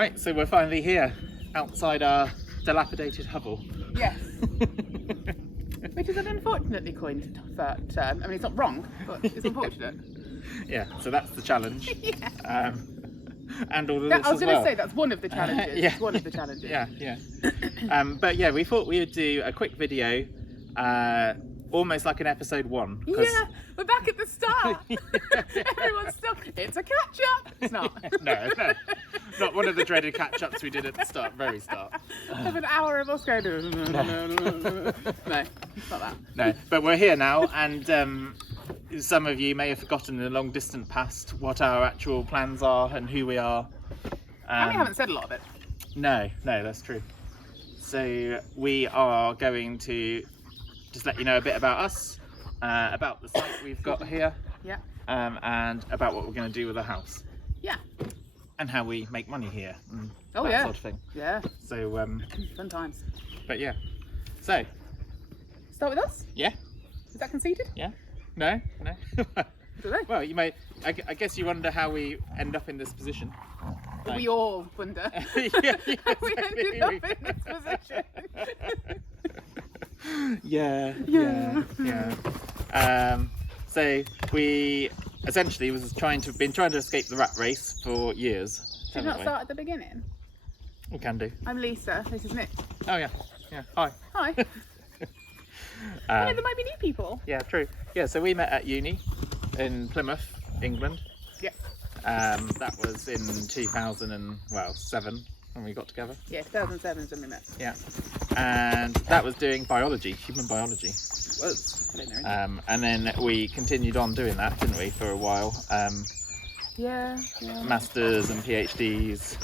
Right, so we're finally here outside our dilapidated hovel. Yes. Which is an unfortunately coined term. I mean, it's not wrong, but it's unfortunate. Yeah, so that's the challenge. Yeah. And all of I this was as going to well. say that's one of the challenges. Yeah. It's one of the challenges. Yeah. But yeah, we thought we would do a quick video, almost like an episode 1. Yeah, we're back at the start. Everyone's still, it's a catch up. It's not. No, not one of the dreaded catch-ups we did at the very start. Have an hour of us going, no, it's not that. No, but we're here now, and some of you may have forgotten in the long distant past what our actual plans are and who we are. And we haven't said a lot of it. No, that's true. So we are going to just let you know a bit about us, about the site we've got here, Yeah. and about what we're going to do with the house, Yeah. and how we make money here, and Oh, that yeah. sort of thing. Yeah. So, Fun times. but yeah. So, Start with us? yeah, Is that conceded? yeah, no. Don't know. Well, you may. I guess you wonder how we end up in this position. We all wonder Yeah, how we ended up in this position. Yeah. So we essentially been trying to escape the rat race for years. Should we not start at the beginning? We can do. I'm Lisa, this is Nick. Oh yeah. Hi. Hi. Yeah, there might be new people. Yeah, true. Yeah, so we met at uni in Plymouth, England. Yeah. That was in 2007 when we got together. Yeah, 2007 is when we met. Yeah. And that was doing biology, human biology. Was. I don't know. And then we continued on doing that, didn't we, for a while? Yeah. Masters and PhDs.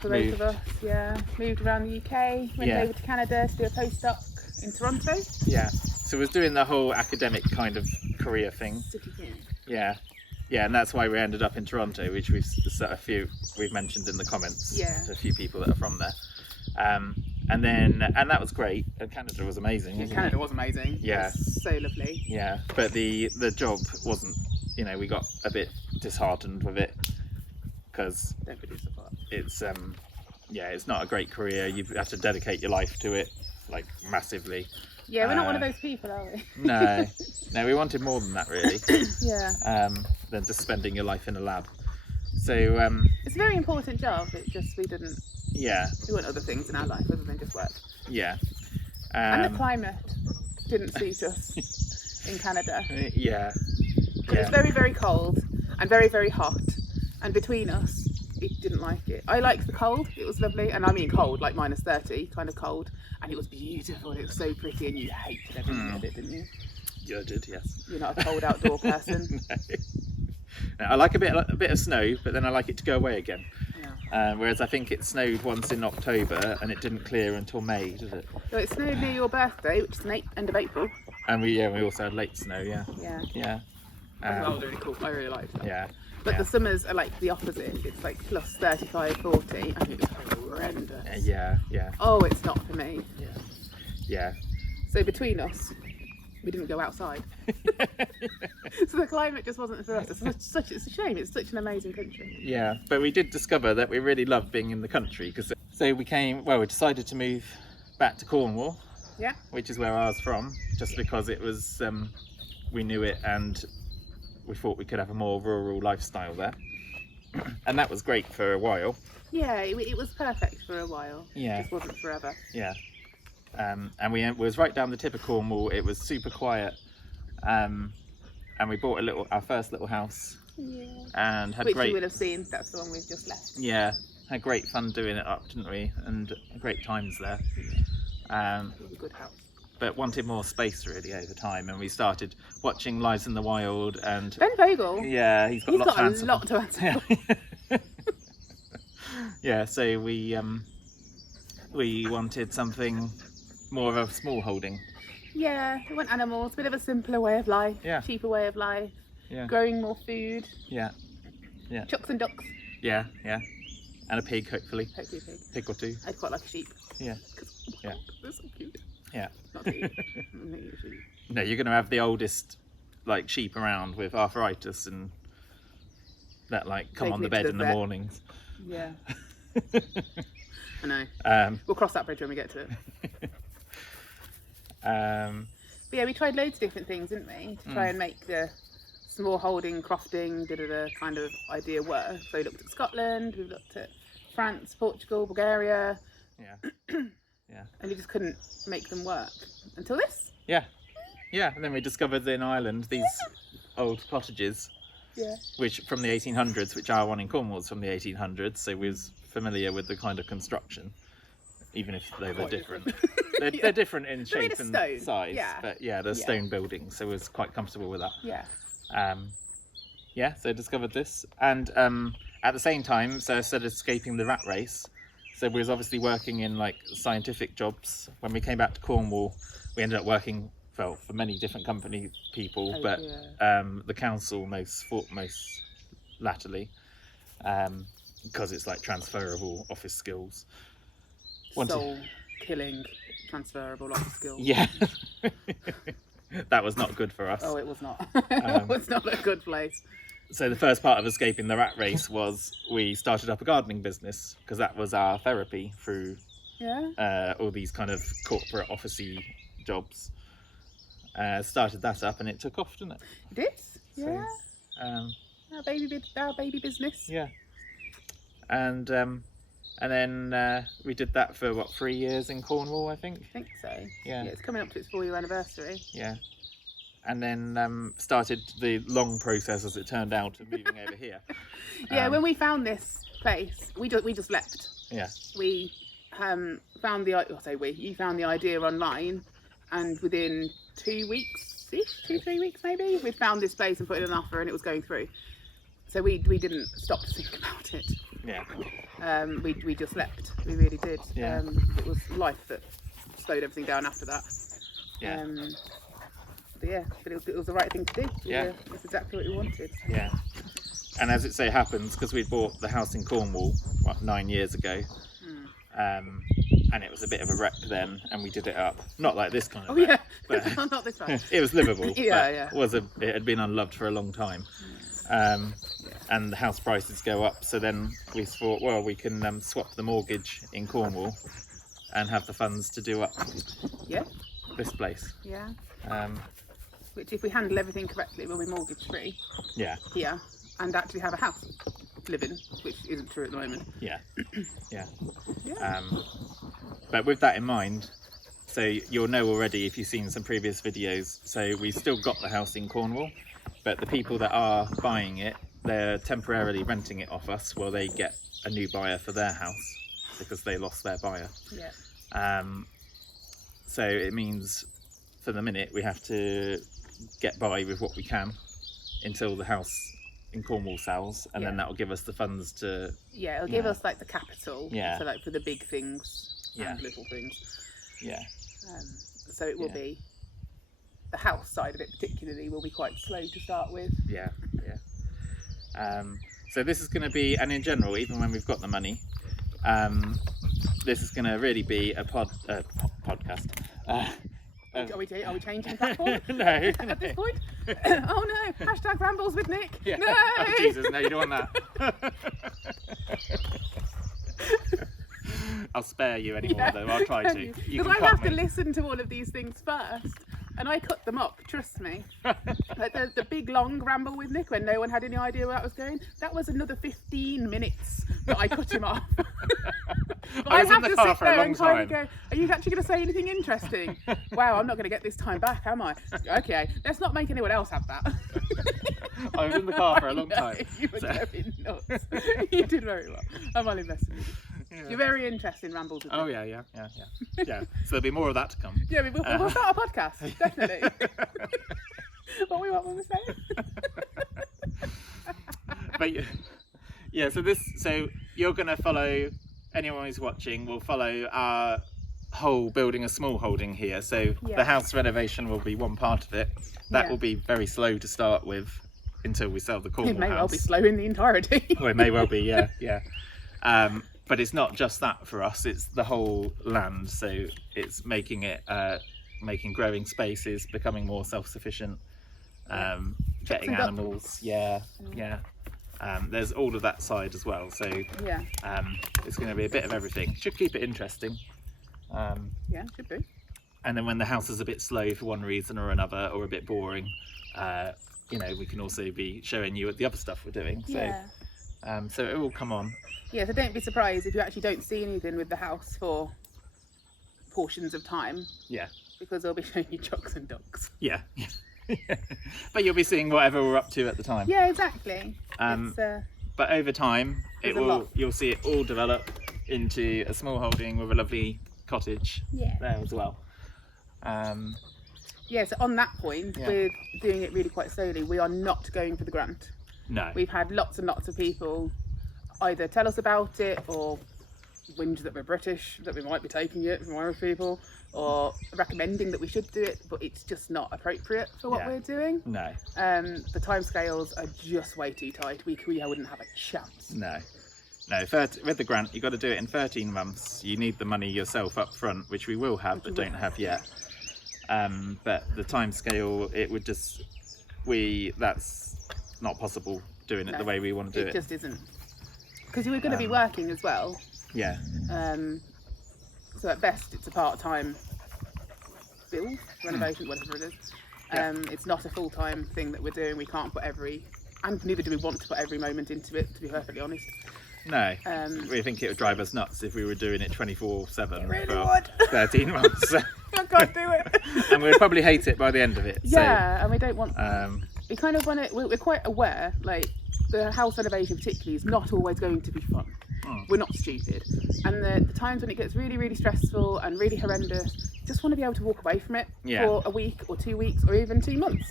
For both of us, yeah. Moved around the UK, went Yeah. over to Canada to do a postdoc in Toronto. Yeah. So we was doing the whole academic kind of career thing. City king. Yeah, and that's why we ended up in Toronto, which we've mentioned in the comments. Yeah. A few people that are from there, and that was great. And Canada was amazing. Yeah, Wasn't Canada it? was amazing. Yeah. It was so lovely. Yeah, but the job wasn't. We got a bit disheartened with it because Don't produce a part. it's it's not a great career. You have to dedicate your life to it, like massively. Yeah, we're not one of those people, are we? No, we wanted more than that really. Yeah. Than just spending your life in a lab. So It's a very important job, it just, we want other things in our life other than just work. Yeah. And the climate didn't suit us in Canada. Yeah. It was very, very cold and very, very hot. And between us, it didn't like it. I liked the cold, it was lovely. And I mean cold, like -30, kind of cold. And it was beautiful, it was so pretty, and you hated every minute of it, didn't you? Yeah, I did, yes. You're not a cold outdoor person. No, I like a bit of snow, but then I like it to go away again. Yeah. Whereas I think it snowed once in October and it didn't clear until May, did it? Well, it snowed near your birthday, which is the end of April. And we also had late snow, yeah. Yeah. That was really cool. I really liked that. Yeah. But the summers are like the opposite. It's like plus 35, 40, and it's horrendous. Yeah. Oh, it's not for me. Yeah. So between us, we didn't go outside. So the climate just wasn't for us. It's a shame. It's such an amazing country. Yeah, but we did discover that we really loved being in the country so we decided to move back to Cornwall. Yeah. Which is where I was from, just because it was we knew it and we thought we could have a more rural lifestyle there. And that was great for a while. Yeah, it was perfect for a while. Yeah. It just wasn't forever. Yeah. And we was right down the tip of Cornwall. It was super quiet. And we bought our first little house. Yeah. And had Which great. you will have seen. That's the one we've just left. Yeah, had great fun doing it up, didn't we? And great times there. It was a good house. But wanted more space really over time, and we started watching Lives in the Wild and Ben Vogel. yeah, he's got a lot to answer for. Yeah. Yeah, so we wanted something more of a small holding. Yeah, we want animals, a bit of a simpler way of life, Yeah. cheaper way of life, Yeah. growing more food, Yeah. chucks and ducks, Yeah. And a pig, hopefully. hopefully a pig. Pig or two. I'd quite like a sheep. Yeah. Yeah. They're so cute. Yeah. Not to eat. I'm not eating sheep. No, you're gonna have the oldest sheep around with arthritis and that come Taking on the it to bed the in the vet. mornings. Yeah. I know. Um, We'll cross that bridge when we get to it. But yeah, we tried loads of different things, didn't we? To try and make the small holding, crofting, kind of idea work. So we looked at Scotland, we looked at France, Portugal, Bulgaria. yeah. Yeah. And we just couldn't make them work until this. Yeah. Yeah. And then we discovered in Ireland these old cottages, Yeah. which from the 1800s, which our one in Cornwall is from the 1800s. So we was familiar with the kind of construction, even if they were Quite different. They're different in shape made of and stone, size, yeah. but yeah, they're stone buildings. So we was quite comfortable with that. Yeah. Yeah, so discovered this, and at the same time, so I started escaping the rat race. So we was obviously working in like scientific jobs. When we came back to Cornwall, we ended up working for many different company people, but the council most latterly, because it's like transferable office skills. Soul killing, transferable office skills. Yeah. That was not good for us. Oh, it was not. It was not a good place. So the first part of escaping the rat race was we started up a gardening business, because that was our therapy through all these kind of corporate officey jobs. Started that up and it took off, didn't it? It did. Yeah. So, Our baby business. yeah. And then we did that for what, 3 years in Cornwall, I think. I think so. Yeah. It's coming up to its 4-year anniversary. Yeah. And then started the long process, as it turned out, of moving over here. Yeah, when we found this place, we just leapt. Yeah. We found you found the idea online, and within 2 weeks, 2-3 weeks maybe, we found this place and put in an offer, and it was going through. So we didn't stop to think about it. Yeah. We just leapt. We really did. Yeah. It was life that slowed everything down after that. Yeah. But it was the right thing to do. Yeah. That's exactly what we wanted. Yeah. And as it so happens, because we bought the house in Cornwall, 9 years ago, and it was a bit of a wreck then, and we did it up. Not like this kind of wreck, but not this one. it was livable. Yeah, but it had been unloved for a long time. And the house prices go up, so then we thought, well, we can swap the mortgage in Cornwall and have the funds to do up this place. Yeah. Which, if we handle everything correctly, will be mortgage free. Yeah. Here, and actually have a house to live in, which isn't true at the moment. Yeah. Yeah. Yeah. But with that in mind, so you'll know already if you've seen some previous videos, so we've still got the house in Cornwall, but the people that are buying it, they're temporarily renting it off us while they get a new buyer for their house, because they lost their buyer. Yeah. So it means for the minute we have to get by with what we can until the house in Cornwall sells, and then that will give us the funds to... Yeah, it'll give us like the capital. Yeah. So like for the big things and little things. Yeah. So it will be... The house side of it particularly will be quite slow to start with. Yeah, yeah. So this is going to be, and in general, even when we've got the money, this is going to really be a podcast. Are we changing platform? No. At this point? Oh no! Hashtag rambles with Nick. Yeah. No. Oh, Jesus, no, you don't want that. I'll spare you anymore, though. I'll try to. Because I have to listen to all of these things first, and I cut them up. Trust me. Like the big long ramble with Nick when no one had any idea where that was going. That was another 15 minutes that I cut him off. I was in the car for a long time. Go, are you actually going to say anything interesting? Wow, I'm not going to get this time back, am I? Okay, let's not make anyone else have that. I was in the car for a long time. You were going nuts. You did very well. I'm only messing with you. Yeah. You're very interested in rambles with me. Oh yeah. So there'll be more of that to come. Yeah, we'll start a podcast, definitely. What were we saying? But yeah, so you're gonna follow, anyone who's watching will follow our whole building a small holding here. So the house renovation will be one part of it. That will be very slow to start with until we sell the Cornwall house. It may well be slow in the entirety. Well, it may well be, yeah. But it's not just that for us, it's the whole land. So it's making it, making growing spaces, becoming more self-sufficient, getting animals. Yeah. There's all of that side as well, so Yeah. it's going to be a bit of everything. Should keep it interesting. Yeah, should be. And then when the house is a bit slow for one reason or another, or a bit boring, you know, we can also be showing you the other stuff we're doing. So, Yeah. So it will come on. Yeah, so don't be surprised if you actually don't see anything with the house for portions of time. Yeah. Because I'll be showing you chocks and ducks. Yeah. But you'll be seeing whatever we're up to at the time. Yeah, exactly. But over time, lot. you'll see it all develop into a small holding with a lovely cottage there as well. Yeah, so on that point, Yeah. we're doing it really quite slowly. We are not going for the grant. No. We've had lots and lots of people either tell us about it or whinge that we're British, that we might be taking it from Irish people, or recommending that we should do it, but it's just not appropriate for what we're doing. No. The timescales are just way too tight. We wouldn't have a chance. No. No, with the grant, you've got to do it in 13 months. You need the money yourself up front, which we will have, but don't have yet. But the time scale, it would just, that's not possible doing it the way we want to do it. It just isn't. Because you were going to be working as well. Yeah. So at best, it's a part-time build, renovation, whatever it is. It's not a full-time thing that we're doing. We can't put and neither do we want to put every moment into it, to be perfectly honest. No, we think it would drive us nuts if we were doing it 24/7 It really for would. 13 months. I can't do it. And we'd probably hate it by the end of it. Yeah, and we don't want. So, we kind of want to. We're quite aware, like the house renovation particularly is not always going to be fun. We're not stupid, and the times when it gets really, really stressful and really horrendous, just want to be able to walk away from it for a week or 2 weeks or even 2 months.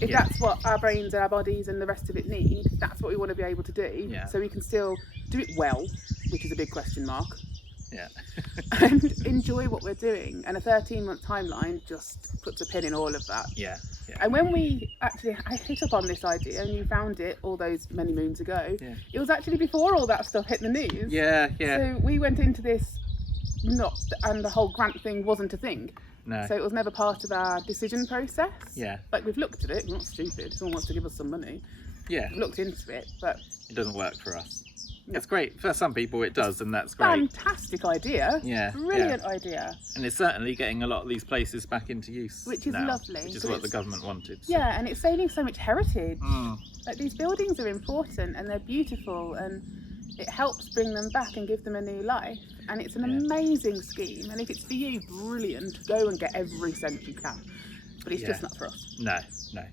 If that's what our brains and our bodies and the rest of it need, that's what we want to be able to do. Yeah. So we can still do it well, which is a big question mark. Yeah. And enjoy what we're doing. And a 13-month timeline just puts a pin in all of that. Yeah. Yeah. And when I hit up on this idea and you found it all those many moons ago, it was actually before all that stuff hit the news. Yeah, yeah. So we went into this and the whole grant thing wasn't a thing. No. So it was never part of our decision process. Yeah. Like we've looked at it, we're not stupid, someone wants to give us some money. Yeah. We've looked into it, but it doesn't work for us. No. It's great. For some people it does, and that's great. Fantastic idea. Yeah. Brilliant idea. And it's certainly getting a lot of these places back into use. Which is now, lovely. Which is what the government wanted. So. Yeah, and it's saving so much heritage. Like these buildings are important and they're beautiful, and it helps bring them back and give them a new life. And it's an amazing scheme. And if it's for you, brilliant. Go and get every cent you can. But it's just not for us. No, no.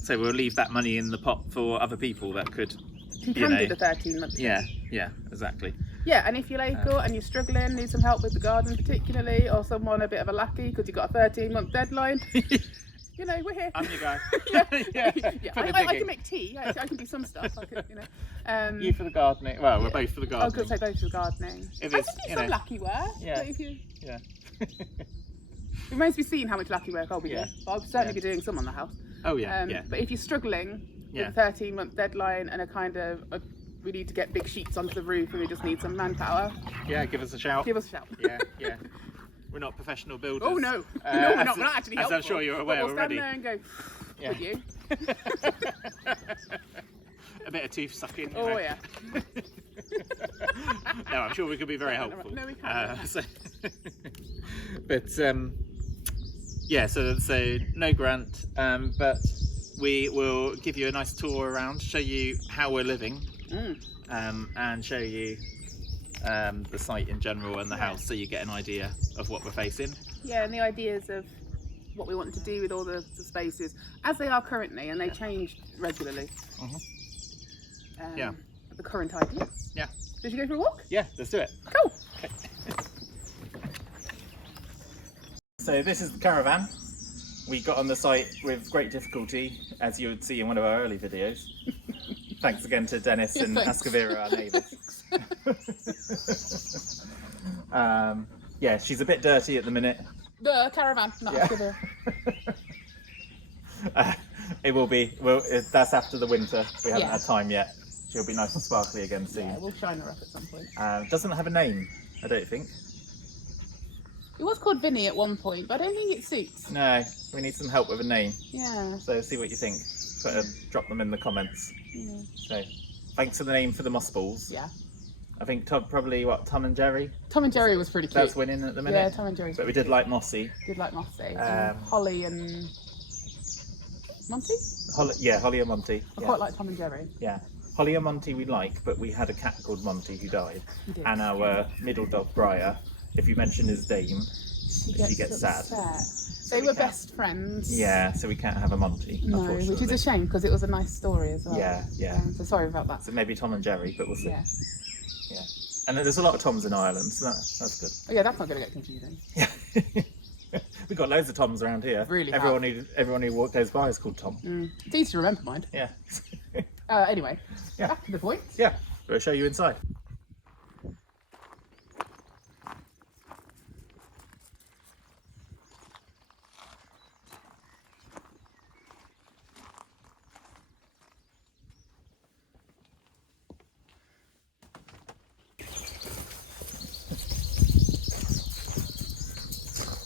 So we'll leave that money in the pot for other people that could. You can do the 13-month. Yeah, yeah, exactly. Yeah, and if you're local and you're struggling, need some help with the garden particularly, or someone a bit of a lackey because you've got a 13-month deadline, you know, we're here. I'm your guy. yeah. I can make tea. I can do some stuff. I could, you know. You for the gardening. Well, we're both for the gardening. I was going to say both for the gardening. If I it's, can do some lackey work. Yeah. Yeah. It remains to be seen how much lackey work I'll be doing. But I'll certainly be doing some on the house. Oh yeah, But if you're struggling with a 13-month deadline and a kind of we need to get big sheets onto the roof and we just need some manpower. Yeah, give us a shout. Give us a shout. Yeah. We're not professional builders. Oh no, no, we're not actually helpful. As I'm sure you're aware we'll already. Stand there and go, would you? A bit of tooth sucking. Oh yeah. No, I'm sure we could be very helpful. No, we can't. But yeah, so no grant, but we will give you a nice tour around, show you how we're living, and show you the site in general and the house, so you get an idea of what we're facing. Yeah, and the ideas of what we want to do with all the spaces as they are currently, and they change regularly. The current ideas. Yeah. Did you go for a walk? Yeah, let's do it. Cool. Okay. So this is the caravan. We got on the site with great difficulty, as you would see in one of our early videos. Thanks again to Dennis and Ascavira, our neighbours. Yeah, she's a bit dirty at the minute. The caravan, not Ascavira. It will be. Well, that's after the winter. We haven't had time yet. She'll be nice and sparkly again soon. Yeah, we'll shine her up at some point. Doesn't have a name, I don't think. It was called Vinny at one point, but I don't think it suits. No, we need some help with a name. Yeah. So see what you think. drop them in the comments. Mm. So thanks for the name for the mossballs. Yeah. I think probably Tom and Jerry. Tom and Jerry was pretty cute. That's winning at the minute. Yeah, Tom and Jerry. But we did like Mossy. Did like Mossy. Um, Holly and Monty. Holly and Monty. I quite like Tom and Jerry. Yeah. Holly and Monty we like, but we had a cat called Monty who died. He did. And our middle dog Briar, if you mention his name, she gets sad. They were best friends. Yeah, so we can't have a Monty, No, unfortunately. which is a shame because it was a nice story as well. Yeah. So sorry about that. So maybe Tom and Jerry, but we'll see. Yeah. Yeah. And there's a lot of Toms in Ireland, so that's good. Oh yeah, that's not going to get confusing. Yeah. We've got loads of Toms around here. Really everyone who goes by is called Tom. It's easy to remember, mind. Yeah. Anyway, Yeah. back to the point. Yeah. We'll show you inside.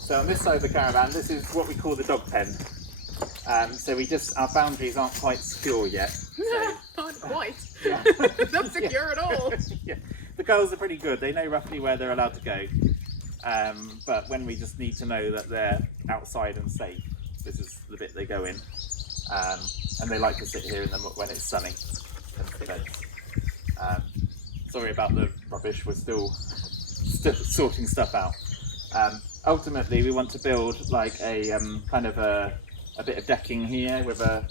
So on this side of the caravan, this is what we call the dog pen. So our boundaries aren't quite secure yet. So, Not quite. yeah. Not secure at all. Yeah. The girls are pretty good. They know roughly where they're allowed to go. But when we just need to know that they're outside and safe, this is the bit they go in. And they like to sit here when it's sunny. Sorry about the rubbish. We're still sorting stuff out. Ultimately, we want to build like a kind of a bit of decking here with a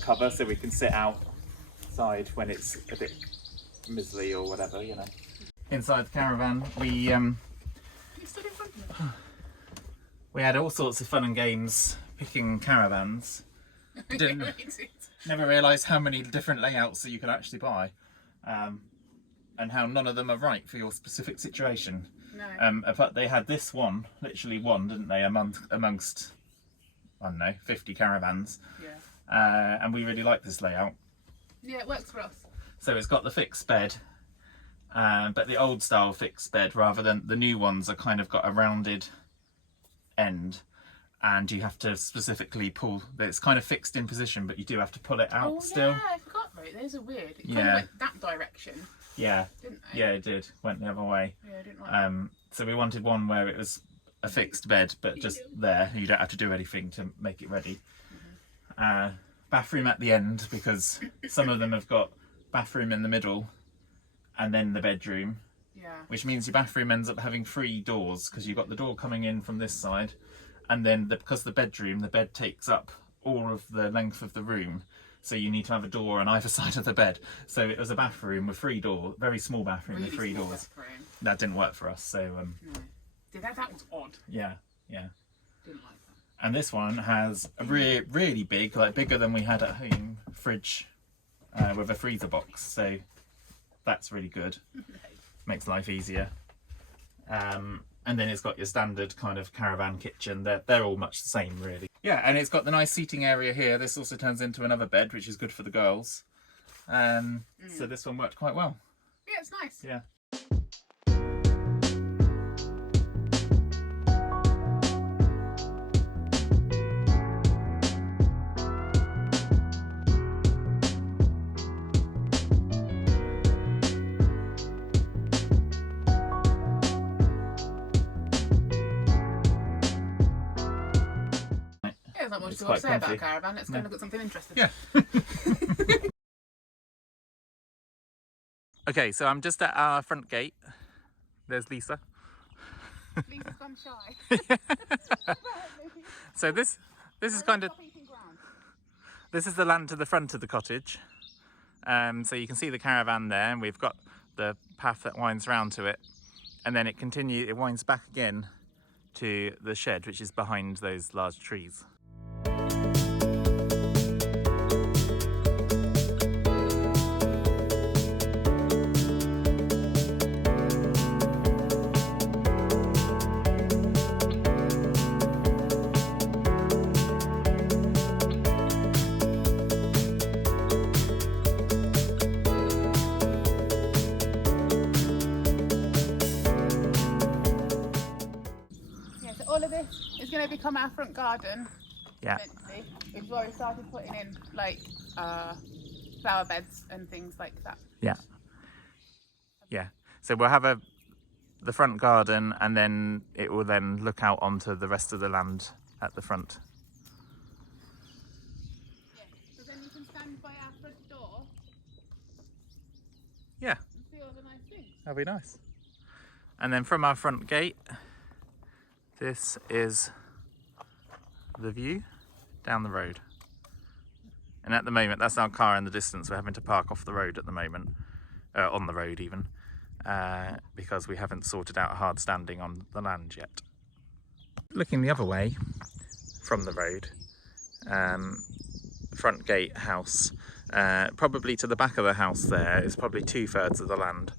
cover, so we can sit outside when it's a bit miserly or whatever, you know. Inside the caravan, we had all sorts of fun and games picking caravans. Never realised how many different layouts that you could actually buy, and how none of them are right for your specific situation. No. But they had this one, literally one, didn't they, amongst, I don't know, 50 caravans. Yeah. And we really like this layout. Yeah, it works for us. So it's got the fixed bed, but the old style fixed bed rather than the new ones are kind of got a rounded end, and you have to specifically pull. It's kind of fixed in position, but you do have to pull it out still. Yeah, I forgot about it. Those are weird. It kind of went that direction. Yeah. Didn't they? Yeah, it did. Went the other way. Yeah, I didn't like that. So we wanted one where it was a fixed bed, but just there. You don't have to do anything to make it ready. Bathroom at the end, because some of them have got bathroom in the middle and then the bedroom. Yeah. Which means your bathroom ends up having 3 doors, because you've got the door coming in from this side, and then because the bed takes up all of the length of the room, so you need to have a door on either side of the bed. So it was a bathroom with 3 doors, very small bathroom with 3 doors. Bathroom. That didn't work for us, so No. That was odd. yeah. Didn't like that. And this one has a really big, like bigger than we had at home, fridge with a freezer box. So that's really good. Makes life easier. And then it's got your standard kind of caravan kitchen. They're all much the same, really. Yeah, and it's got the nice seating area here. This also turns into another bed, which is good for the girls. So this one worked quite well. Yeah, it's nice. Yeah. There's not much It's to quite say about comfy. a caravan. Let's go look at something interesting. Yeah. Okay, so I'm just at our front gate. There's Lisa. Lisa's gone shy. So this is kind of, this is the land to the front of the cottage. So you can see the caravan there, and we've got the path that winds round to it, and then it winds back again to the shed, which is behind those large trees. All of this is going to become our front garden, Yeah. Eventually, which is why we started putting in like flower beds and things like that. Yeah. Yeah. So we'll have the front garden, and then it will then look out onto the rest of the land at the front. Yeah. So then you can stand by our front door. Yeah. And see all the nice things. That'll be nice. And then from our front gate, this is the view down the road. And at the moment, that's our car in the distance. We're having to park off the road at the moment, on the road even, because we haven't sorted out hard standing on the land yet. Looking the other way from the road, front gate house, probably to the back of the house there is probably 2/3 of the land.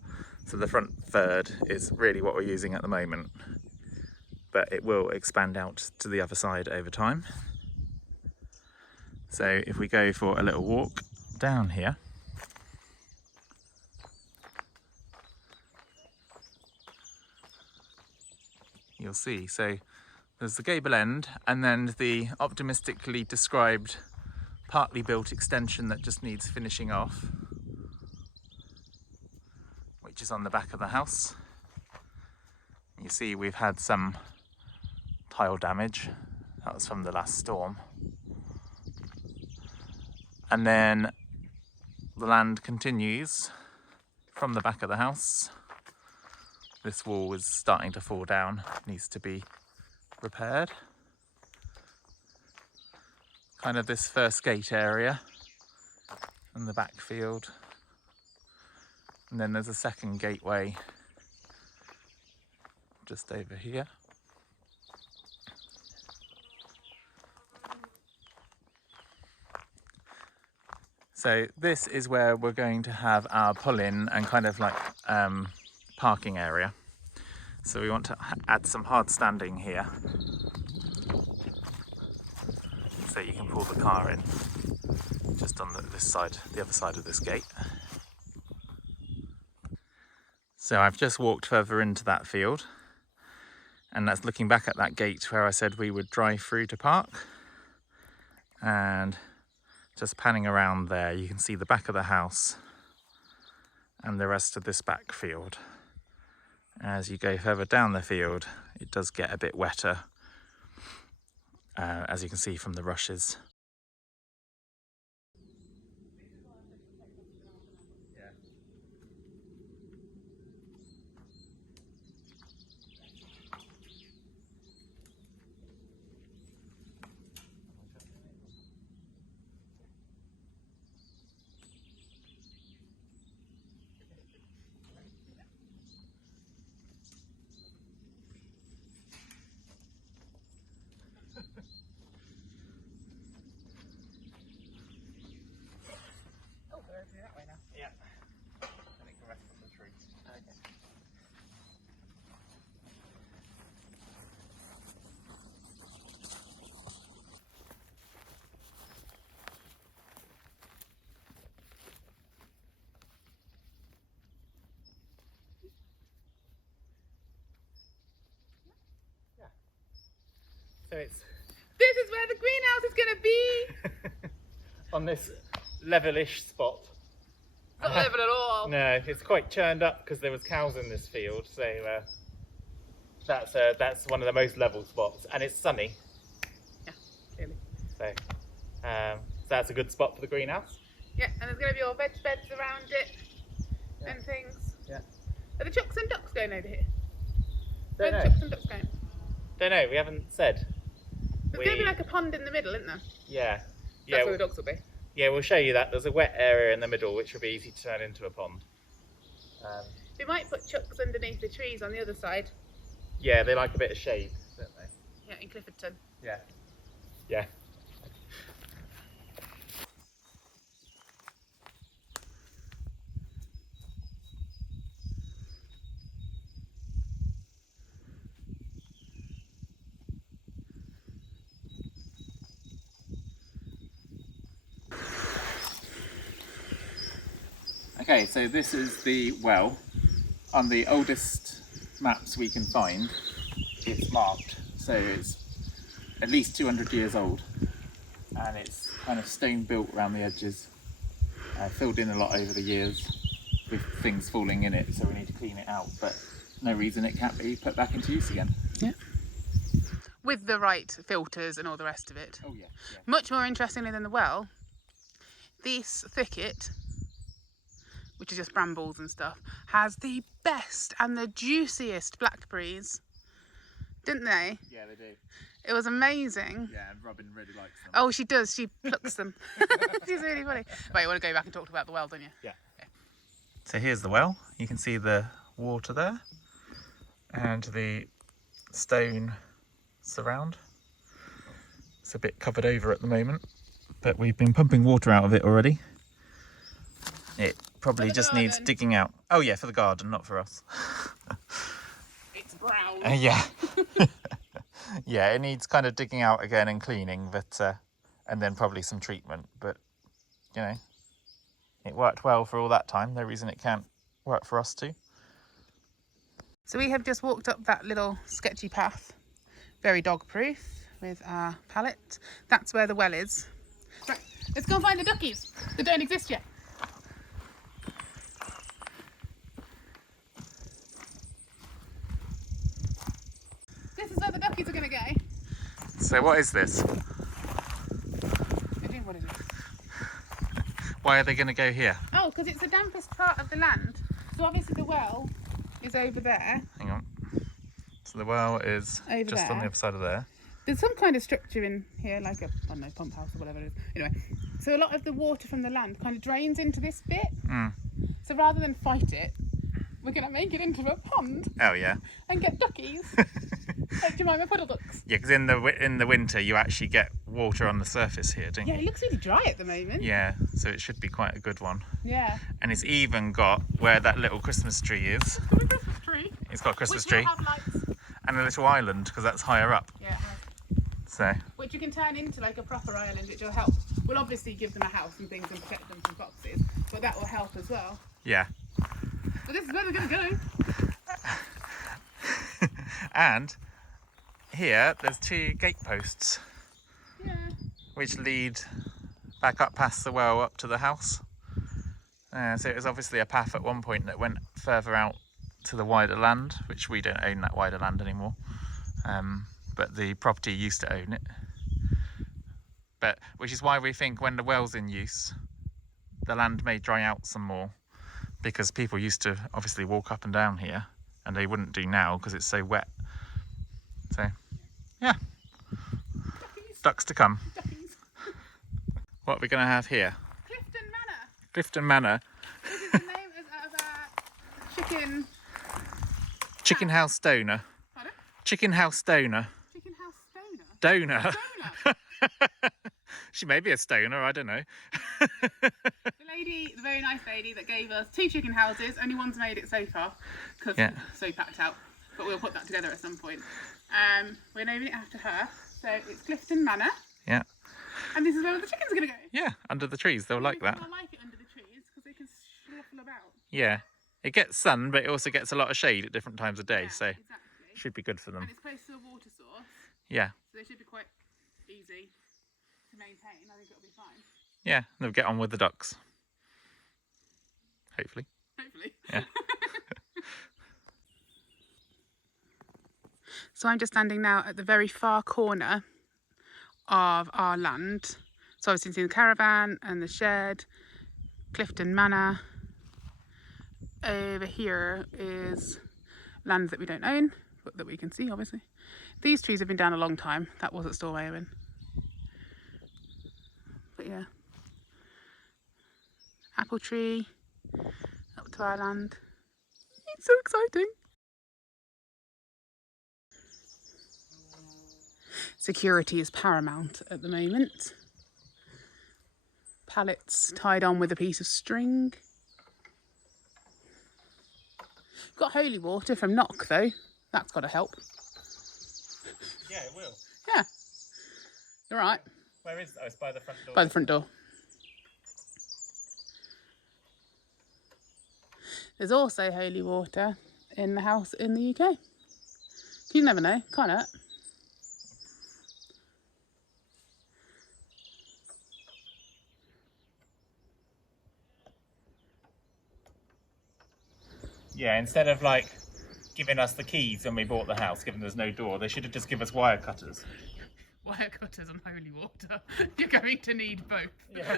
So the front third is really what we're using at the moment, but it will expand out to the other side over time. So if we go for a little walk down here, you'll see. So there's the gable end, and then the optimistically described partly built extension that just needs finishing off, which is on the back of the house. You see we've had some tile damage. That was from the last storm. And then the land continues from the back of the house. This wall is starting to fall down, needs to be repaired. Kind of this first gate area and the back field. And then there's a second gateway just over here. So this is where we're going to have our pull-in and kind of like parking area. So we want to add some hard standing here, so you can pull the car in just on this side, the other side of this gate. So I've just walked further into that field, and that's looking back at that gate where I said we would drive through to park. And just panning around there, you can see the back of the house and the rest of this back field. As you go further down the field, it does get a bit wetter, as you can see from the rushes. Yeah. I think the rest of the tree. Okay. Yeah. So it's This is where the greenhouse is going to be. on this levelish spot. Not level at all. No, it's quite churned up because there was cows in this field, so that's one of the most level spots, and it's sunny. Yeah, clearly. So that's a good spot for the greenhouse. Yeah, and there's going to be all veg beds around it and things. Yeah. Are the chooks and ducks going over here? Don't Where are know. the chooks and ducks going? Don't know. We haven't said. There's going to be like a pond in the middle, isn't there? Yeah. That's where the dogs will be. Yeah, we'll show you that. There's a wet area in the middle, which will be easy to turn into a pond. We might put chooks underneath the trees on the other side. Yeah, they like a bit of shade, don't they? Yeah, in Cliffordton. Yeah. Yeah. Okay, so this is the well. On the oldest maps we can find, it's marked, so it's at least 200 years old. and it's kind of stone built around the edges, filled in a lot over the years with things falling in it, so we need to clean it out, but no reason it can't be put back into use again. Yeah. With the right filters and all the rest of it. Oh yeah, yeah. Much more interestingly than the well, this thicket, which is just brambles and stuff, has the best and the juiciest blackberries, didn't they? Yeah, they do. It was amazing. Yeah, and Robin really likes them. Oh, she does. She plucks them. She's really funny. Right, you want to go back and talk about the well, don't you? Yeah. Okay. So here's the well. You can see the water there and the stone surround. It's a bit covered over at the moment, but we've been pumping water out of it already. It probably just needs digging out. Oh yeah, for the garden, not for us. It's brown. Yeah. Yeah, it needs kind of digging out again and cleaning, but and then probably some treatment. But you know, it worked well for all that time. No reason it can't work for us too. So we have just walked up that little sketchy path, very dog proof, with our pallet. That's where the well is. Right, let's go and find the duckies that don't exist yet. This is where the duckies are going to go. So what is this? I don't know what it is. Why are they going to go here? Oh, because it's the dampest part of the land. So obviously the well is over there. Hang on. So the well is Over just on there. the other side of there. There's some kind of structure in here, like a, I don't know, pump house or whatever it is. Anyway, so a lot of the water from the land kind of drains into this bit. Mm. So rather than fight it, we're going to make it into a pond Oh yeah. and get duckies. Like Jemima puddle ducks. Yeah, because in the winter you actually get water on the surface here, don't Yeah, you? it looks really dry at the moment. Yeah, so it should be quite a good one. Yeah. And it's even got where that little Christmas tree is. It's got a Christmas tree. It's got a Christmas Which tree will have lights. and a little island because that's higher up. Yeah. So Which you can turn into like a proper island, which will help. We'll obviously give them a house and things and protect them from foxes, but that will help as well. yeah. But this is where they're going to go. And here there's 2 gate posts Yeah. which lead back up past the well up to the house. So it was obviously a path at one point that went further out to the wider land, which we don't own that wider land anymore. But the property used to own it. But which is why we think when the well's in use, the land may dry out some more, because people used to obviously walk up and down here, and they wouldn't do now because it's so wet. So, yeah, Duckies. ducks to come. Duckies. What are we going to have here? Clifton Manor. Clifton Manor. This is the name of our Chicken House Stoner. Pardon? Chicken House Stoner. Chicken House Stoner. Donor. Donor. She may be a stoner, I don't know. The lady, the very nice lady that gave us 2 chicken houses, only one's made it so far because Yeah. it's so packed out, but we'll put that together at some point. We're naming it after her, so it's Clifton Manor, Yeah. and this is where the chickens are going to go. Yeah, under the trees, they'll like that. They'll like it under the trees because they can shuffle about. Yeah. It gets sun, but it also gets a lot of shade at different times of day, Yeah, so it exactly. should be good for them. And it's close to a water source, Yeah. so they should be quite easy to maintain. I think it'll be fine. Yeah, they'll get on with the ducks. Hopefully. Hopefully. Yeah. So I'm just standing now at the very far corner of our land. So obviously you can see the caravan and the shed, Clifton Manor. Over here is land that we don't own, but that we can see obviously. These trees have been down a long time. That was at Stormay Owen. But yeah. Apple tree up to our land. It's so exciting. Security is paramount at the moment. Pallets tied on with a piece of string. Got holy water from Knock though. That's got to help. Yeah, it will. Yeah. You're right. Where is it? Oh, it's by the front door. By the front door. There's also holy water in the house in the UK. You never know, can't it? Yeah, instead of like giving us the keys when we bought the house, given there's no door, they should have just given us wire cutters. Wire cutters and holy water. You're going to need both. Yeah.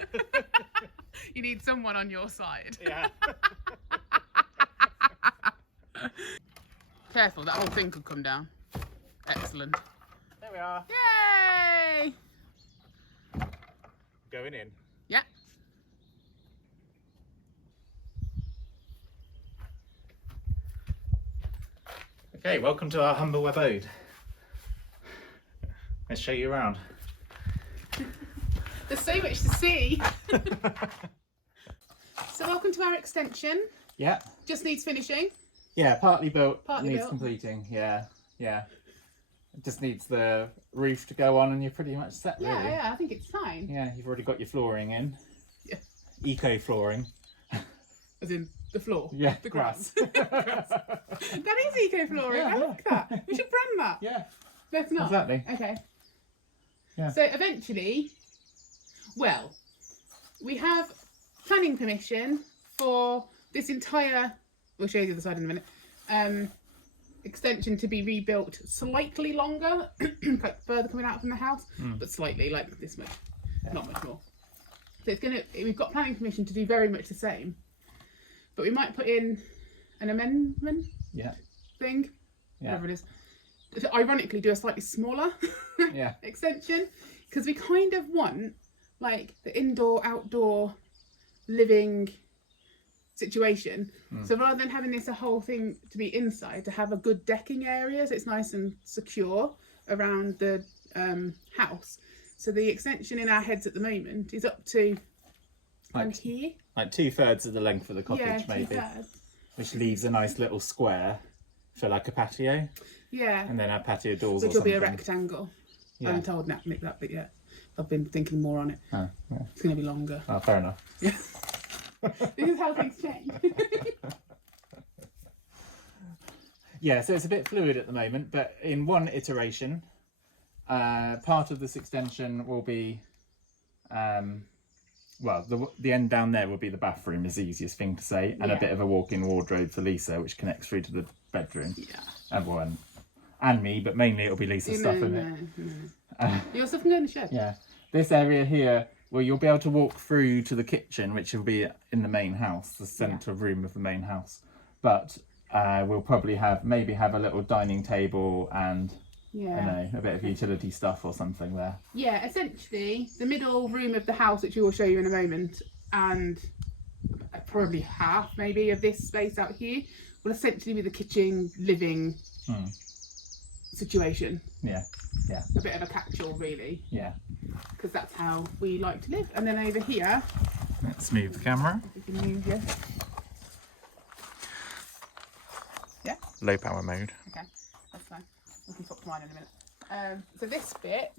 You need someone on your side. Yeah. Careful, that whole thing could come down. Excellent. There we are. Yay! Going in. Yeah. Okay, welcome to our humble abode. Let's show you around. There's so much to see. So welcome to our extension. Yeah. Just needs finishing. Yeah, partly built, Partly needs built. completing. Yeah, yeah. It just needs the roof to go on and you're pretty much set, really. Yeah, yeah, I think it's fine. Yeah, you've already got your flooring in. Yeah. Eco flooring. As in the floor. Yeah, The grass. grass. That is eco flooring. Yeah, I like that. We should brand that. Yeah, Let's not. exactly. Okay. Yeah. So eventually, well, we have planning permission for this entire, we'll show you the other side in a minute, extension to be rebuilt slightly longer, like further coming out from the house, but slightly, like this much, not much more. So we've got planning permission to do very much the same, but we might put in an amendment Yeah. thing, Yeah. whatever it is, to ironically do a slightly smaller Yeah. extension, because we kind of want like the indoor outdoor living situation. So rather than having this a whole thing to be inside, to have a good decking area so it's nice and secure around the house. So the extension in our heads at the moment is up to Like, here. like 2/3 of the length of the cottage, Yeah, maybe. 2/3. Which leaves a nice little square for like a patio. Yeah. And then our patio doors Which or will be something. a rectangle. I Yeah. haven't told Nick that bit yet. I've been thinking more on it. Oh, yeah. It's going to be longer. Oh, fair enough. Yeah. This is how things change. Yeah, so it's a bit fluid at the moment, but in one iteration, part of this extension will be, well, the end down there will be the bathroom, is the easiest thing to say, and Yeah. a bit of a walk-in wardrobe for Lisa, which connects through to the bedroom. Yeah. And me, but mainly it'll be Lisa's stuff in it. Your stuff can go in the shed. Yeah. This area here, well, you'll be able to walk through to the kitchen, which will be in the main house, the centre room of the main house. But we'll probably maybe have a little dining table and I don't know, a bit of utility stuff or something there. Yeah, essentially the middle room of the house, which we will show you in a moment, and probably half maybe of this space out here will essentially be the kitchen living situation. Yeah, yeah, A bit of a catch-all really, yeah. because that's how we like to live. And then over here, Let's move the camera. if you can move, yeah, Low power mode. okay, that's fine. We can talk to mine in a minute. So this bit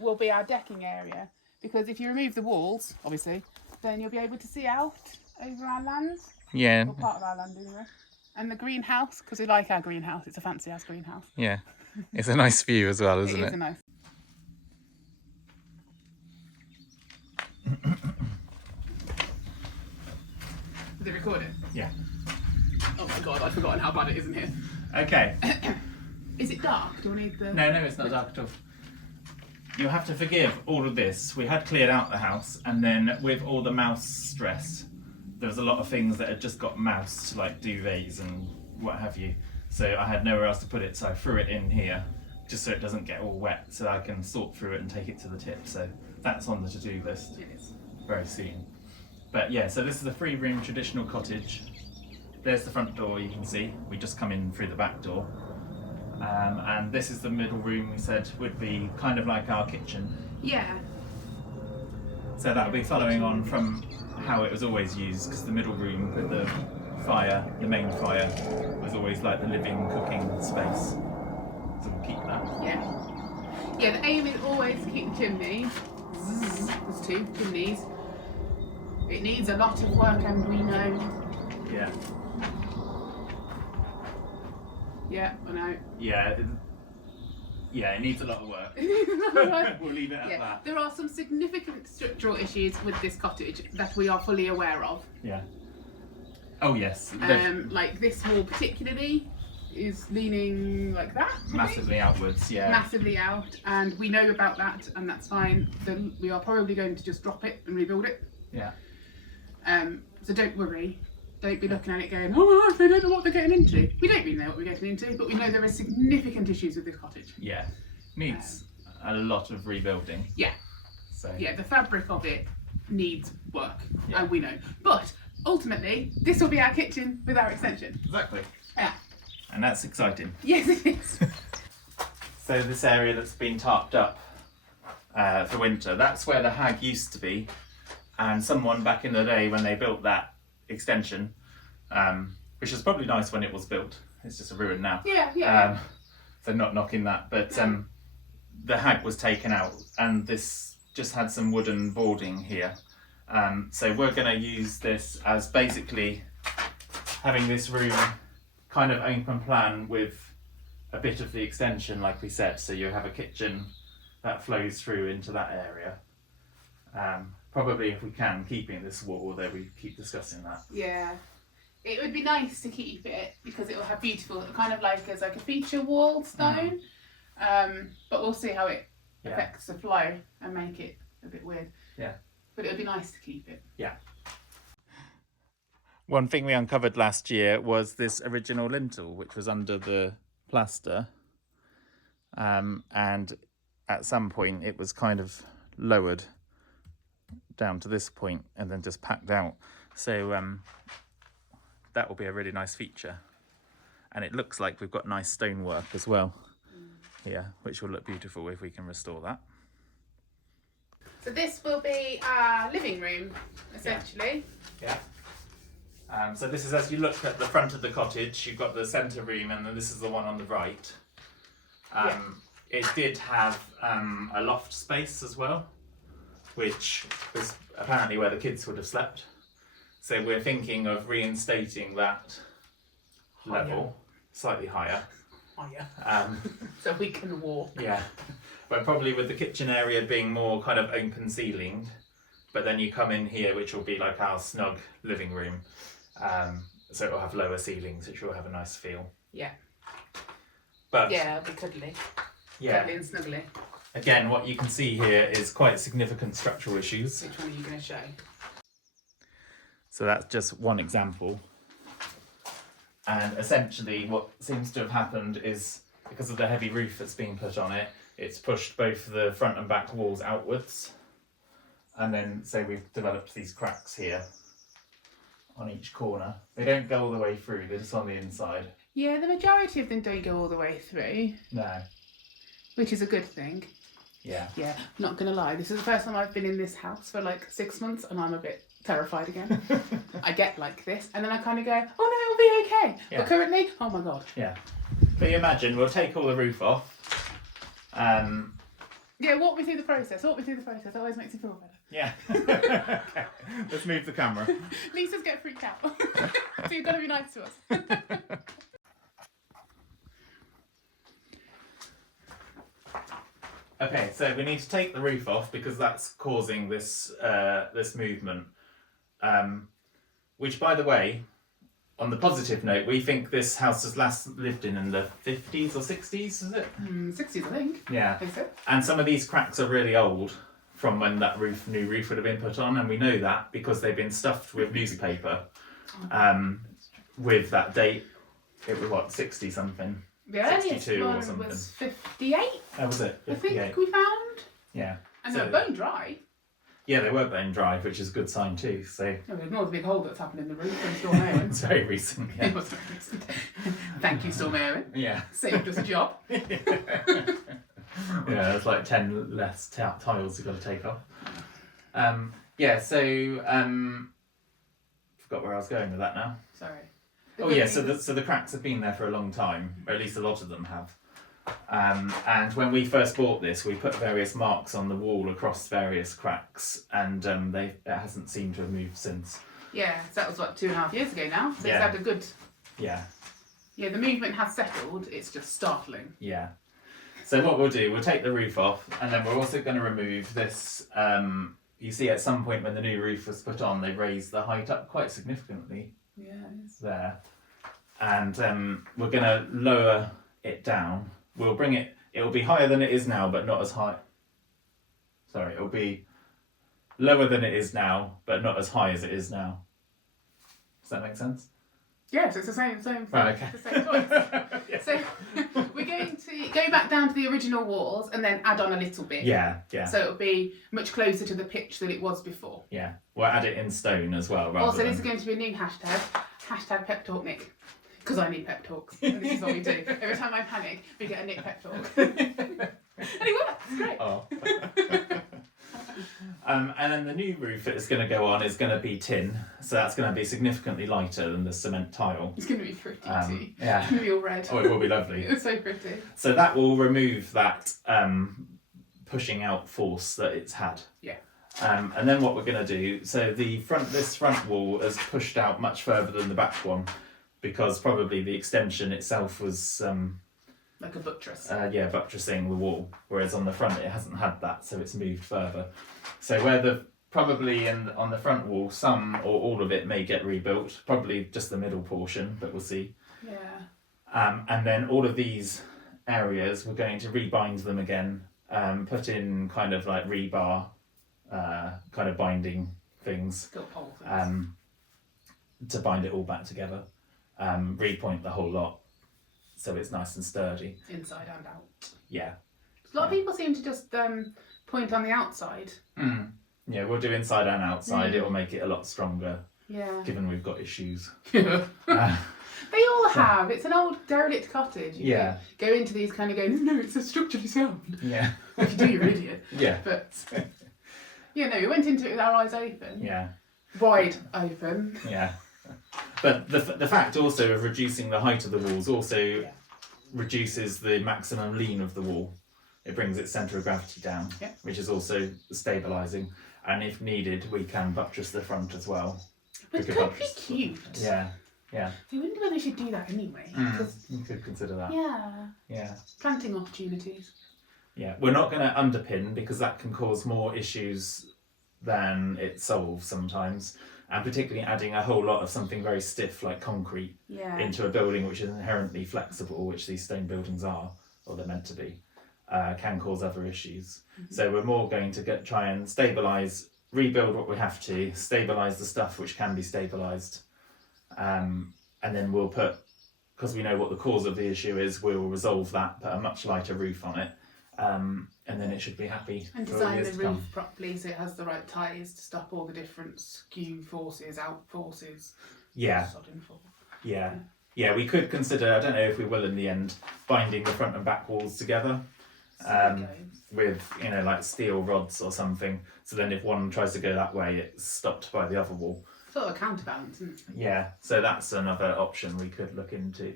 will be our decking area, because if you remove the walls, obviously, then you'll be able to see out over our land, Yeah, or part of our land anyway. And the greenhouse, because we like our greenhouse. It's a fancy ass greenhouse. yeah. It's a nice view as well, isn't It it? is a nice. Is it recording? Yeah. Oh my god, I've forgotten how bad it is in here. Okay. Is it dark? Do I need the... No, it's not dark at all. You'll have to forgive all of this. We had cleared out the house, and then with all the mouse stress, there was a lot of things that had just got moused, like duvets and what have you. So I had nowhere else to put it, so I threw it in here, just so it doesn't get all wet, so I can sort through it and take it to the tip. So that's on the to-do list It is. very soon. But yeah, so this is a 3-room traditional cottage. There's the front door, you can see. We just come in through the back door. And this is the middle room we said would be kind of like our kitchen. Yeah. So that'll be following on from how it was always used, because the middle room with the fire, the main fire, was always like the living, cooking space. So we'll keep that. Yeah. Yeah, the aim is always to keep the chimney. There's 2 chimneys. It needs a lot of work, and we know. Yeah. Yeah, I know. Yeah, it needs a lot of work. We'll leave it at that. There are some significant structural issues with this cottage that we are fully aware of. Yeah. Oh yes, Like this wall particularly is leaning like that. massively outwards. Yeah. Massively out, and we know about that, and that's fine. So we are probably going to just drop it and rebuild it. Yeah. So don't worry. Don't be looking at it going, oh my gosh, they don't know what they're getting into. We don't really know what we're getting into, but we know there are significant issues with this cottage. Yeah. Needs a lot of rebuilding. Yeah. So. Yeah, the fabric of it needs work, Yeah. and we know. But ultimately, this will be our kitchen with our extension. Exactly. Yeah. And that's exciting. Yes, it is. So this area that's been tarped up for winter, that's where the hag used to be. And someone back in the day when they built that extension, which was probably nice when it was built, it's just a ruin now. Yeah. So not knocking that, but the hag was taken out and this just had some wooden boarding here. So we're going to use this as basically having this room kind of open plan with a bit of the extension like we said, so you have a kitchen that flows through into that area. Probably if we can, keeping this wall, although we keep discussing that. Yeah. It would be nice to keep it because it will have beautiful, kind of like as like a feature wall stone. But we'll see how it affects the flow and make it a bit weird. Yeah. But it would be nice to keep it. Yeah. One thing we uncovered last year was this original lintel, which was under the plaster. And at some point it was kind of lowered down to this point and then just packed out. So that will be a really nice feature. And it looks like we've got nice stonework as well here, which will look beautiful if we can restore that. So this will be our living room, essentially. Yeah. So this is, as you look at the front of the cottage, you've got the centre room and then this is the one on the right. It did have a loft space as well, which was apparently where the kids would have slept. So we're thinking of reinstating that level, slightly higher. So we can walk. Yeah, but probably with the kitchen area being more kind of open ceilinged, but then you come in here, which will be like our snug living room. So it will have lower ceilings, which will have a nice feel. Yeah. But yeah, it'll be cuddly. Yeah. Cuddly and snuggly. Again, what you can see here is quite significant structural issues. Which one are you going to show? So that's just one example. And essentially what seems to have happened is, because of the heavy roof that's been put on it, it's pushed both the front and back walls outwards. And then, so we've developed these cracks here on each corner. They don't go all the way through, they're just on the inside. Yeah, the majority of them don't go all the way through. No. Which is a good thing. Yeah. Yeah, not going to lie. This is the first time I've been in this house for like 6 months and I'm a bit terrified again. I get like this and then I kind of go, oh no, it'll be okay. Yeah. But currently, oh my God. Yeah. But you imagine, we'll take all the roof off. Yeah, walk me through the process. Walk me through the process. It always makes me feel better. Yeah. Okay. Let's move the camera. Lisa's get freaked out. So you've got to be nice to us. Okay, so we need to take the roof off because that's causing this this movement. Which, by the way, on the positive note, we think this house was last lived in the 50s or 60s, is it? 60s, I think. Yeah. I think so. And some of these cracks are really old from when that new roof would have been put on, and we know that because they've been stuffed with newspaper with that date. It was what, 60 something? The earliest 62 or one something. was 58, Oh, was it? I 58. think we found. Yeah. And So- they're bone dry. Yeah, they were bone dry, which is a good sign too. So Yeah, we ignore the big hole that's happened in the roof from Storm Eowyn. it's very recent. It Yeah. was very recent. Thank you, Storm Eowyn. Yeah. Saved us a job. Yeah, there's like 10 less tiles you've got to take off. Yeah, so forgot where I was going with that now. Sorry. Oh yeah, so the cracks have been there for a long time, or at least a lot of them have. And when we first bought this, we put various marks on the wall across various cracks, and it hasn't seemed to have moved since. Yeah, so that was what, 2.5 years ago now. So Yeah. it's had a good. Yeah, Yeah, the movement has settled. It's just startling. yeah. So what we'll do, we'll take the roof off, and then we're also going to remove this. You see, at some point when the new roof was put on, they raised the height up quite significantly Yeah, it is. there. And we're going to lower it down. We'll bring it, it'll be higher than it is now, but not as high. Sorry, it'll be lower than it is now, but not as high as it is now. Does that make sense? Yes, it's the same thing. Right, okay. It's the same choice. Yeah. So we're going to go back down to the original walls and then add on a little bit. Yeah, yeah. So it'll be much closer to the pitch than it was before. Yeah, we'll add it in stone as well. Rather Also, than... this is going to be a new hashtag. Hashtag pep talk Nick. Because I need pep talks. And this is what we do. Every time I panic, we get a Nick pep talk. And it works. It's great. Oh. And then the new roof that's going to go on is going to be tin, so that's going to be significantly lighter than the cement tile. It's going to be pretty too. Yeah. It's going to be all red. Oh, it will be lovely. It's so pretty. So that will remove that pushing out force that it's had. Yeah. And then what we're going to do, so this front wall has pushed out much further than the back one, because probably the extension itself was like a buttress. buttressing the wall, whereas on the front it hasn't had that, so it's moved further. So where probably on the front wall, some or all of it may get rebuilt, probably just the middle portion, but we'll see. Yeah. And then all of these areas, we're going to rebind them again, put in kind of like rebar, kind of binding things, Got pole things. to bind it all back together, repoint the whole lot, so it's nice and sturdy. Inside and out. Yeah. A lot of people seem to just point on the outside. Yeah, we'll do inside and outside. It'll make it a lot stronger, Yeah. given we've got issues. They all have. It's an old derelict cottage. You Yeah. Go into these kind of going, no, it's a structurally sound. Yeah. If you do, you're an idiot. Yeah. But, yeah, no, we went into it with our eyes open. Yeah. Wide open. Yeah. But the fact also of reducing the height of the walls also reduces the maximum lean of the wall. It brings its centre of gravity down, which is also stabilising. And if needed, we can buttress the front as well. But it could be cute. Yeah, yeah. I wonder whether we should do that anyway. You could consider that. Yeah. Yeah. Planting opportunities. Yeah. We're not going to underpin, because that can cause more issues than it solves sometimes. And particularly adding a whole lot of something very stiff like concrete into a building which is inherently flexible, which these stone buildings are, or they're meant to be, can cause other issues. So we're more going to try and stabilise, rebuild what we have to, stabilise the stuff which can be stabilised, and then we'll put, because we know what the cause of the issue is, we'll resolve that, put a much lighter roof on it, and then it should be happy. And for all design years the to roof come. properly so it has the right ties to stop all the different skew forces, out forces. Yeah. Sodden fall. Yeah. Yeah, we could consider, I don't know if we will in the end, binding the front and back walls together with, like steel rods or something. So then if one tries to go that way, it's stopped by the other wall. Sort of a counterbalance, isn't it? Yeah, so that's another option we could look into.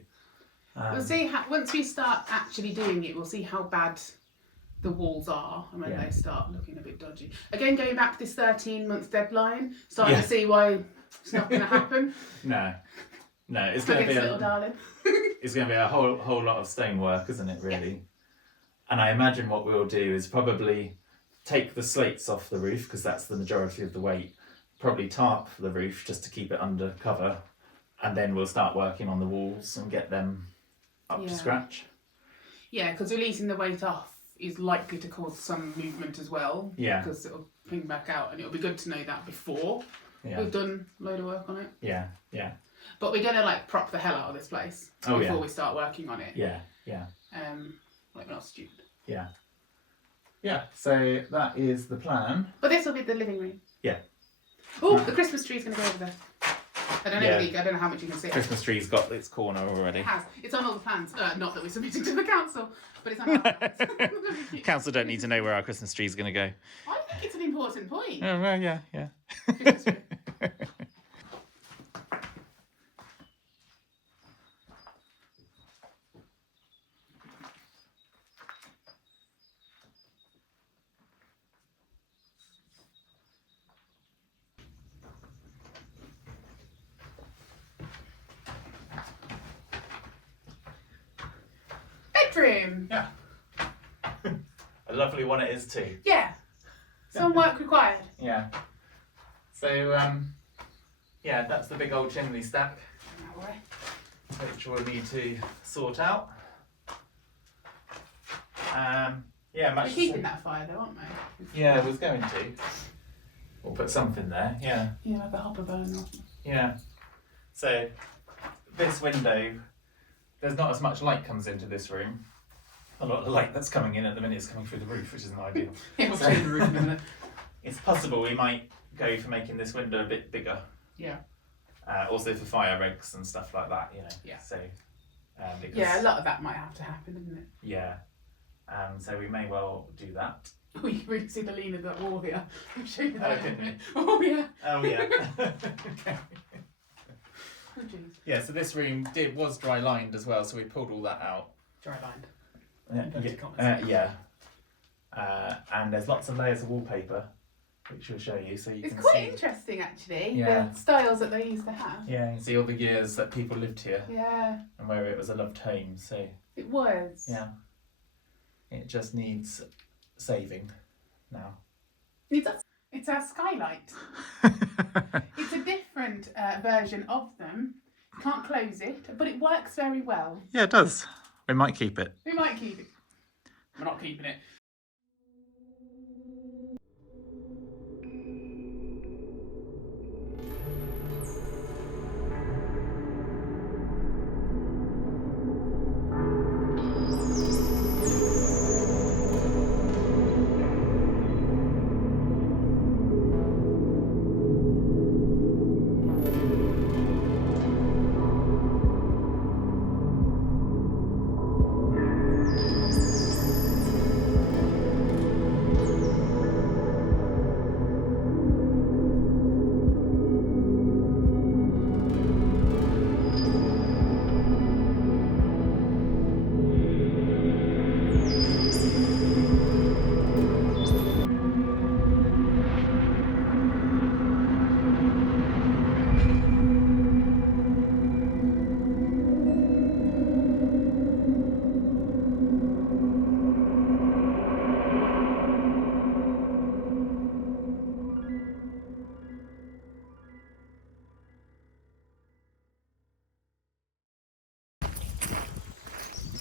We'll see how, once we start actually doing it, we'll see how bad the walls are and when they start looking a bit dodgy. Again, going back to this 13-month deadline, starting to see why it's not going to happen. No, it's going to be little darling. It's going to be a whole lot of stonework, isn't it? Really. Yeah. And I imagine what we'll do is probably take the slates off the roof, because that's the majority of the weight. Probably tarp the roof just to keep it under cover, and then we'll start working on the walls and get them up to scratch. Yeah, because releasing the weight off is likely to cause some movement as well. Yeah. Because it'll ping back out, and it'll be good to know that before we've done a load of work on it. Yeah, yeah. But we're gonna prop the hell out of this place before we start working on it. Yeah, yeah. Like we're not stupid. Yeah. Yeah. So that is the plan. But this will be the living room. Yeah. Oh, the Christmas tree's gonna go over there. I don't know. I don't know how much you can see. Christmas tree's got its corner already. It has. It's on all the plans. Not that we submitted to the council, but it's on our plans. Council don't need to know where our Christmas tree's going to go. I think it's an important point. Oh, well, yeah. Christmas tree. Bedroom. Yeah. A lovely one it is too. Yeah. Some work required. Yeah. So, yeah, that's the big old chimney stack, That way. which we'll need to sort out. Yeah, much. We're keeping that fire though, aren't we? Yeah, I was going to. We'll put something there. Yeah. Yeah, like a hopper burner. Yeah. So this window, there's not as much light comes into this room. A lot of the light that's coming in at the minute is coming through the roof, which isn't ideal. It was through the roof, isn't it? It's possible we might go for making this window a bit bigger. Yeah. Also for fire regs and stuff like that, you know. Yeah. So. Because, Yeah, a lot of that might have to happen, isn't it? Yeah. So we may well do that. Oh, you can really see the lean of that wall here. I'll show you Oh, that. didn't you? Oh yeah. Oh yeah. Okay. Oh jeez. Yeah. So this room was dry lined as well, so we pulled all that out. Dry lined. Yeah. And there's lots of layers of wallpaper, which we'll show you, so you It's can quite see. interesting actually. Yeah. The styles that they used to have. Yeah, you can see all the years that people lived here Yeah. and where it was a loved home. So It was. yeah, it just needs saving now. It's a skylight. It's a different version of them. You can't close it, but it works very well. Yeah, it does. We might keep it. We might keep it. We're not keeping it.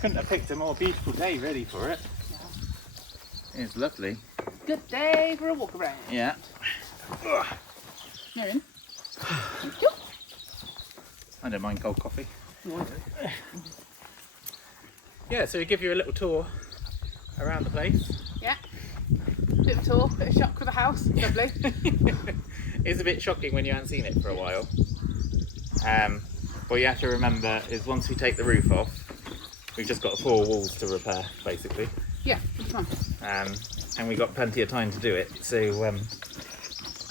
Couldn't have picked a more beautiful day really for it. It's lovely. Good day for a walk around. Yeah. You're in. I don't mind cold coffee. Oh, I do. Yeah, so we give you a little tour around the place. Yeah. Bit of a tour, bit of shock for the house. Lovely. It's a bit shocking when you haven't seen it for a while. What you have to remember is once we take the roof off, we've just got 4 walls to repair, basically. Yeah, it's fun. And we've got plenty of time to do it. So,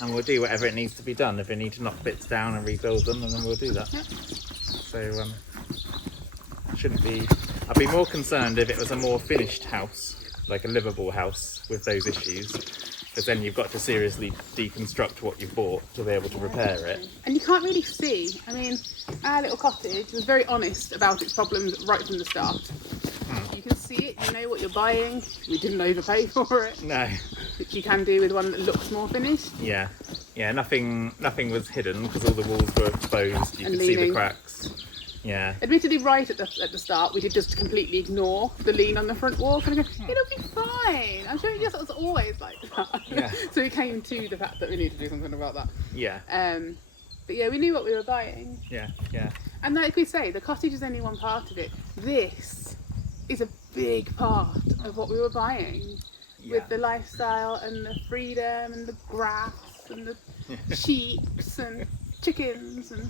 and we'll do whatever it needs to be done. If we need to knock bits down and rebuild them, and then we'll do that. Yeah. So, shouldn't be. I'd be more concerned if it was a more finished house, like a livable house, with those issues. Because then you've got to seriously deconstruct what you've bought to be able to repair it. And you can't really see. I mean, our little cottage was very honest about its problems right from the start. You can see it, you know what you're buying. We didn't overpay for it, No. which you can do with one that looks more finished. Yeah. Yeah. Nothing was hidden because all the walls were exposed. You And could see the leaning. cracks. Yeah. Admittedly, right at the start, we did just completely ignore the lean on the front wall. Kind of go, it'll be fine. I'm sure it just was always like that. Yeah. So we came to the fact that we need to do something about that. Yeah. But yeah, we knew what we were buying. Yeah. Yeah. And like we say, the cottage is only one part of it. This is a big part of what we were buying. Yeah. With the lifestyle and the freedom and the grass and the sheep and chickens and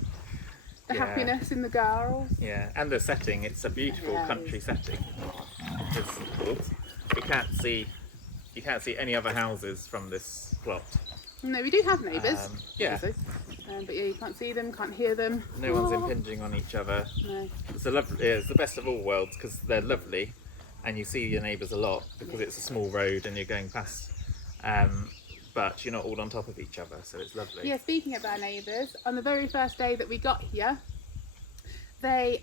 the Yeah. happiness in the girls. Yeah, and the setting, it's a beautiful Yeah, it country is. setting. You can't see any other houses from this plot. No, we do have neighbours. Yeah. obviously. But yeah, you can't see them, can't hear them. No one's Oh, impinging on each other. No. It's the best of all worlds because they're lovely and you see your neighbours a lot because it's a small road and you're going past. But you're not all on top of each other, so it's lovely. Yeah, speaking of our neighbours, on the very first day that we got here, they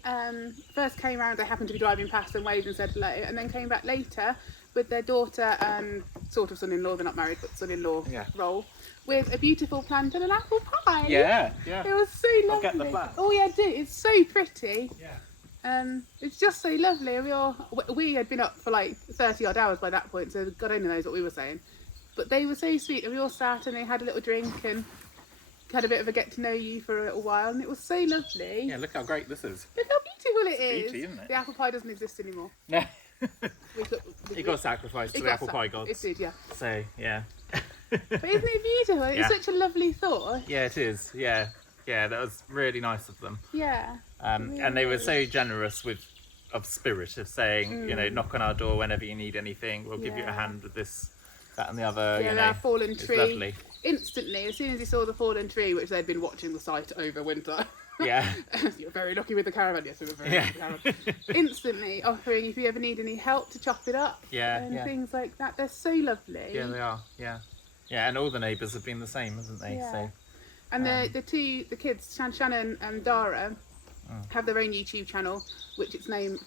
first came round, they happened to be driving past and waved and said hello, and then came back later with their daughter and sort of son-in-law, they're not married, but son-in-law role, with a beautiful plant and an apple pie. Yeah. It was so lovely. I'll get the plant. Oh yeah, do. It's so pretty. Yeah. It's just so lovely. We had been up for like 30 odd hours by that point, so God only knows what we were saying. But they were so sweet, and we all sat and they had a little drink and had a bit of a get to know you for a little while, and it was so lovely. Yeah, look how great this is. Look how beautiful it is. Beauty, isn't it? The apple pie doesn't exist anymore. No. We It got sacrificed to the apple pie gods. It did, yeah. So, yeah. But isn't it beautiful? It's such a lovely thought. Yeah, it is. Yeah. Yeah, that was really nice of them. Yeah. And they were so generous of spirit of saying, you know, knock on our door whenever you need anything. We'll give you a hand with this, that and the other. Yeah, you know, our fallen it's tree. lovely. Instantly, as soon as he saw the fallen tree, which they'd been watching the site over winter. Yeah. You're very lucky with the caravan. Yes, we were very lucky with the caravan. Instantly offering if you ever need any help to chop it up. And things like that. They're so lovely. Yeah, they are. Yeah. Yeah, and all the neighbours have been the same, haven't they? Yeah. So. And the kids, Shannon and Dara, have their own YouTube channel, which its name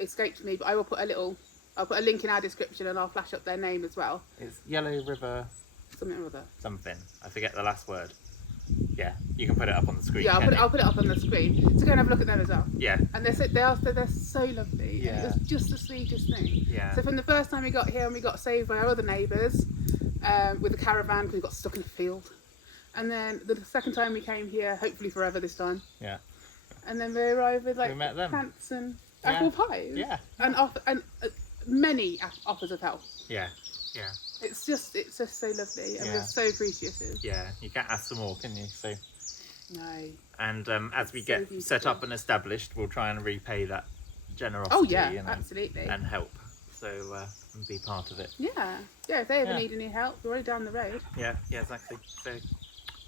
escaped me, but I will put I'll put a link in our description and I'll flash up their name as well. It's Yellow River Something or other. something. I forget the last word. Yeah, you can put it up on the screen. Yeah, I'll put it up on the screen. So go and have a look at them as well. Yeah. And they're so lovely. Yeah. It was just the sweetest thing. Yeah. So from the first time we got here and we got saved by our other neighbours with the caravan because we got stuck in a field. And then the second time we came here, hopefully forever this time. Yeah. And then we arrived with like We met them. plants and apple pies. Yeah. And many offers of help. Yeah. Yeah. It's just so lovely, and we're so appreciative. Yeah. You can't ask for more, can you? So. No. And as we get set up and established, we'll try and repay that generosity. Oh yeah, absolutely. And help. So and be part of it. Yeah. Yeah. If they ever need any help, we're already down the road. Yeah. Yeah. Exactly. So.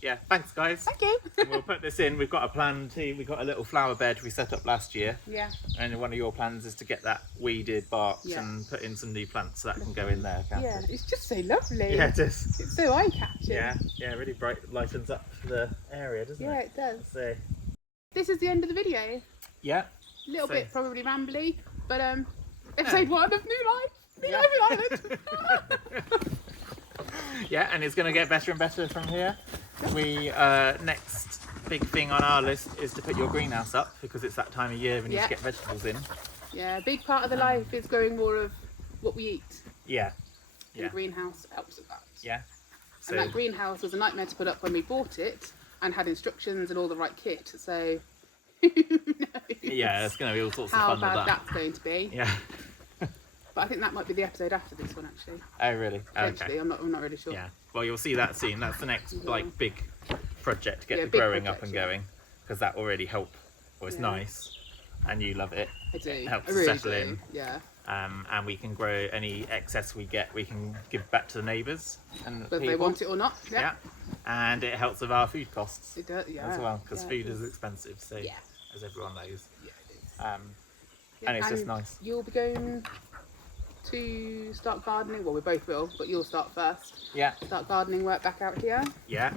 Yeah, thanks guys. Thank you. And we'll put this in. We've got a plan to. We've got a little flower bed we set up last year. Yeah. And one of your plans is to get that weeded, barked, and put in some new plants so that can go in there. Can't Yeah, it? it's just so lovely. Yeah, it is. It's so eye-catching. Yeah, yeah, really bright, lightens up the area, doesn't it? Yeah, it does. So. This is the end of the video. Yeah. A little bit probably rambly, but episode 1 of New Life. New Life in Ireland. Yeah, and it's going to get better and better from here. We next big thing on our list is to put your greenhouse up because it's that time of year we need to get vegetables in. Yeah, a big part of the life is growing more of what we eat. Yeah. And the greenhouse helps with that. Yeah. So, and that greenhouse was a nightmare to put up when we bought it and had instructions and all the right kit. So who knows? Yeah, it's going to be all sorts of how fun with bad that. that's going to be. Yeah. But I think that might be the episode after this one, actually. Oh, really? Potentially, Okay. I'm not really sure. Yeah. Well, you'll see that soon. That's the next like big project to get the big growing up project, and going, because that will really help. Well, it's nice, and you love it. I do. It helps I really settle do. in. Yeah. And we can grow any excess we get. We can give back to the neighbours and Whether people. they want it or not. Yeah. Yeah. And it helps with our food costs It does. Yeah. as well, because Yeah, food it is does. expensive. So, as everyone knows. Yeah, it is. And it's just nice. You'll be going to start gardening. Well, we both will, but you'll start first. Yeah. Start gardening work back out here. Yeah.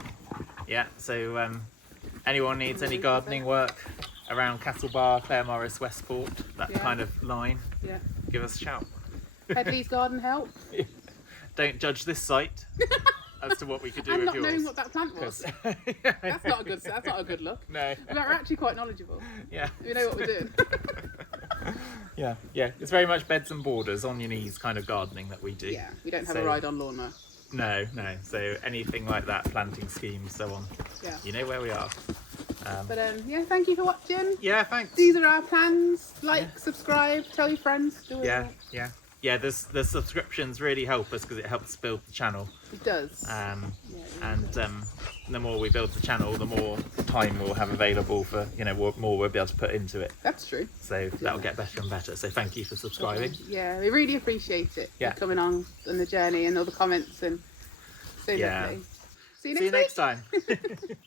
Yeah. So anyone needs any gardening work around Castlebar, Claremorris, Westport, that kind of line, give us a shout. Headley's garden help. Don't judge this site as to what we could do And with not yours. knowing what that plant was. That's not a good look. No. We're actually quite knowledgeable. Yeah. We know what we're doing. Yeah. Yeah. It's very much beds and borders, on your knees kind of gardening that we do. Yeah. We don't have So- a ride-on lawnmower. No. No. So anything like that, planting schemes, so on. Yeah. You know where we are. But yeah, thank you for watching. Yeah. Thanks. These are our plans. Like, subscribe, tell your friends. Do Yeah. it. Yeah. Yeah. The subscriptions really help us because it helps build the channel. It does. And the more we build the channel, the more time we'll have available for, more we'll be able to put into it. That's true. So that'll get better and better. So thank you for subscribing. Yeah, we really appreciate it. Yeah. For coming on the journey and all the comments and so lovely. See you See you next next week. time.